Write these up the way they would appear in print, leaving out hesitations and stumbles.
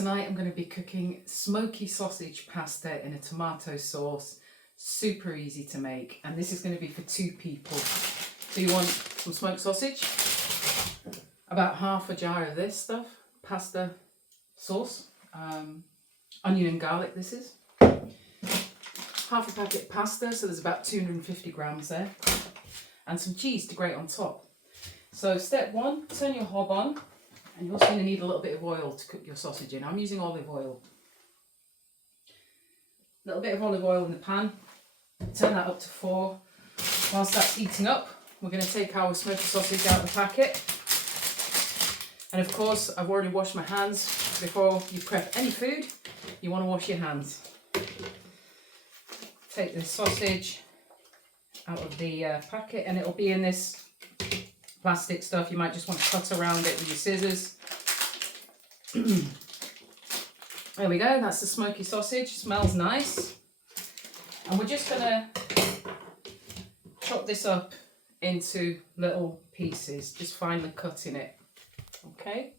tonight I'm going to be cooking smoky sausage pasta in a tomato sauce. Super easy to make, and this is going to be for 2 people. So you want some smoked sausage, about half a jar of this stuff, pasta sauce, onion and garlic this is, half a packet of pasta, so there's about 250 grams there, and some cheese to grate on top. So step 1, turn your hob on, and you're also going to need a little bit of oil to cook your sausage in. I'm using olive oil. A little bit of olive oil in the pan, turn that up to 4. Whilst that's heating up, we're going to take our smoky sausage out of the packet. And of course, I've already washed my hands. Before you prep any food, you want to wash your hands. Take the sausage out of the packet, and it'll be in this plastic stuff. You might just want to cut around it with your scissors. There we go, that's the smoky sausage. Smells nice. And we're just going to chop this up into little pieces, just finely cutting it. Okay.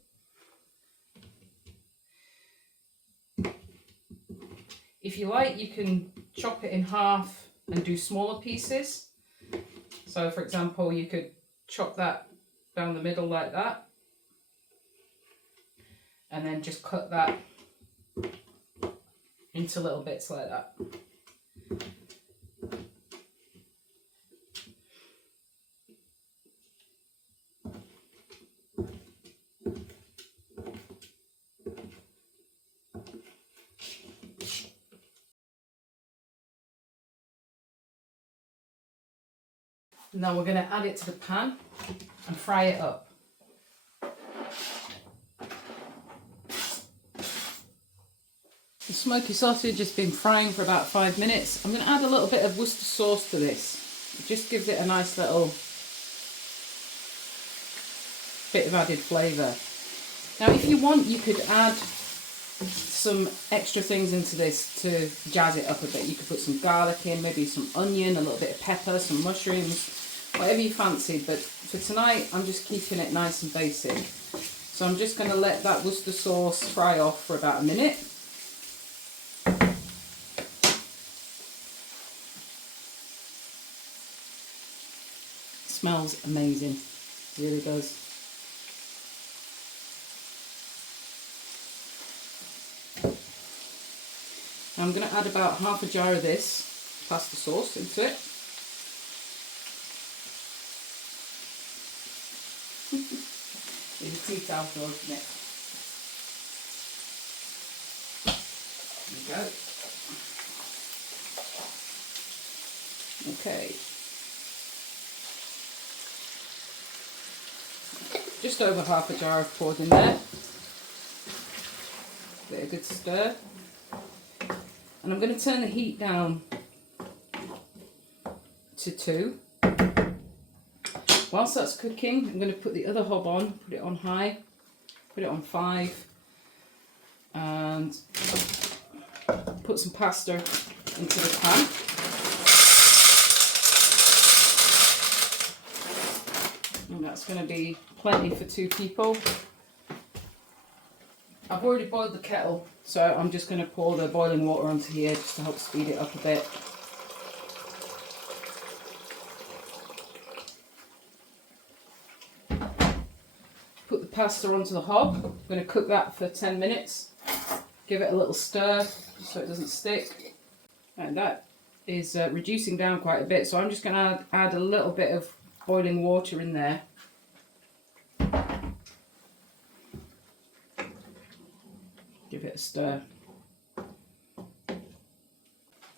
If you like, you can chop it in half and do smaller pieces. So for example, you could chop that down the middle like that, and then just cut that into little bits like that. Now we're going to add it to the pan and fry it up. The smoky sausage has been frying for about 5 minutes. I'm going to add a little bit of Worcester sauce to this. It just gives it a nice little bit of added flavour. Now if you want, you could add some extra things into this to jazz it up a bit. You could put some garlic in, maybe some onion, a little bit of pepper, some mushrooms, whatever you fancy. But for tonight, I'm just keeping it nice and basic. So I'm just going to let that Worcester sauce fry off for about a minute. Smells amazing, it really does. Now I'm going to add about half a jar of this pasta sauce into it. Need a tea towel to open it. There you go. Okay. Just over half a jar I've poured in there. Give it a good stir. And I'm going to turn the heat down to 2. Whilst that's cooking, I'm going to put the other hob on, put it on high, put it on 5, and put some pasta into the pan. And that's going to be plenty for 2 people. I've already boiled the kettle, so I'm just going to pour the boiling water onto here just to help speed it up a bit. Put the pasta onto the hob. I'm going to cook that for 10 minutes. Give it a little stir so it doesn't stick. And that is reducing down quite a bit, so I'm just going to add a little bit of boiling water in there. Give it a stir.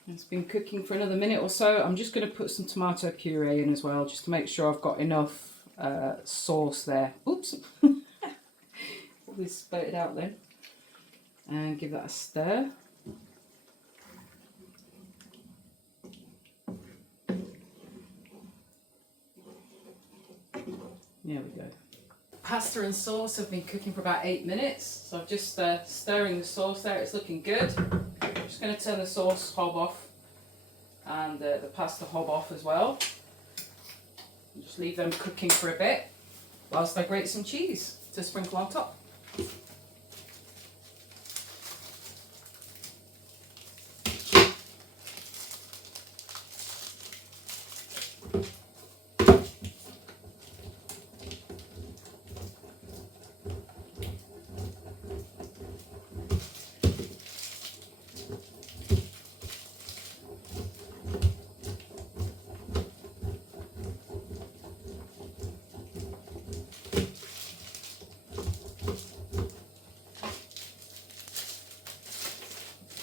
It's been cooking for another minute or so. I'm just going to put some tomato puree in as well, just to make sure I've got enough sauce there. Oops. Probably spurt it out then. And give that a stir. There we go. Pasta and sauce have been cooking for about 8 minutes, so I'm just stirring the sauce there. It's looking good. I'm just going to turn the sauce hob off and the pasta hob off as well. Just leave them cooking for a bit whilst I grate some cheese to sprinkle on top.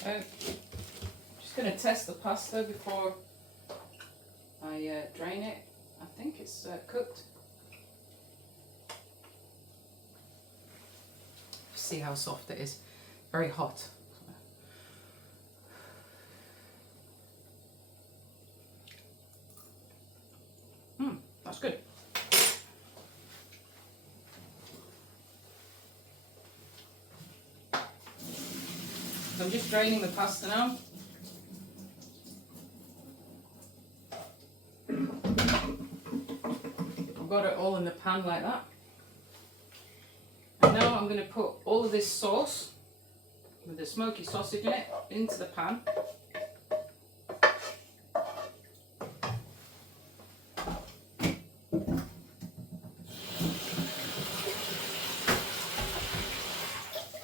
So, just going to test the pasta before I drain it. I think it's cooked. See how soft it is. Very hot. That's good. So I'm just draining the pasta now. I've got it all in the pan like that. And now I'm going to put all of this sauce with the smoky sausage in it into the pan.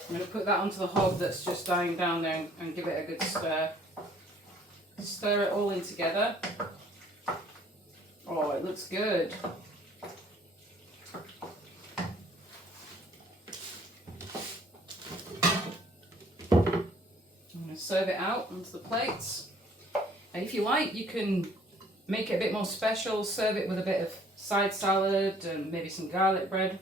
I'm going to put that onto the hog that's just dying down there and give it a good stir. Stir it all in together. Oh, it looks good. I'm going to serve it out onto the plates. And if you like, you can make it a bit more special, serve it with a bit of side salad and maybe some garlic bread.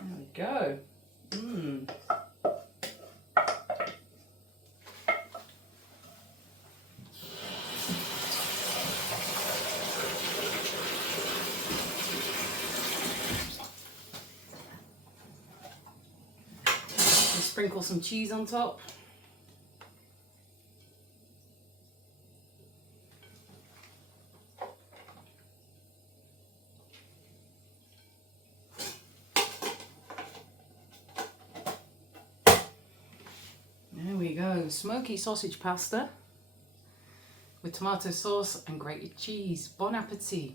There we go. Sprinkle some cheese on top. There we go, smoky sausage pasta with tomato sauce and grated cheese. Bon appetit!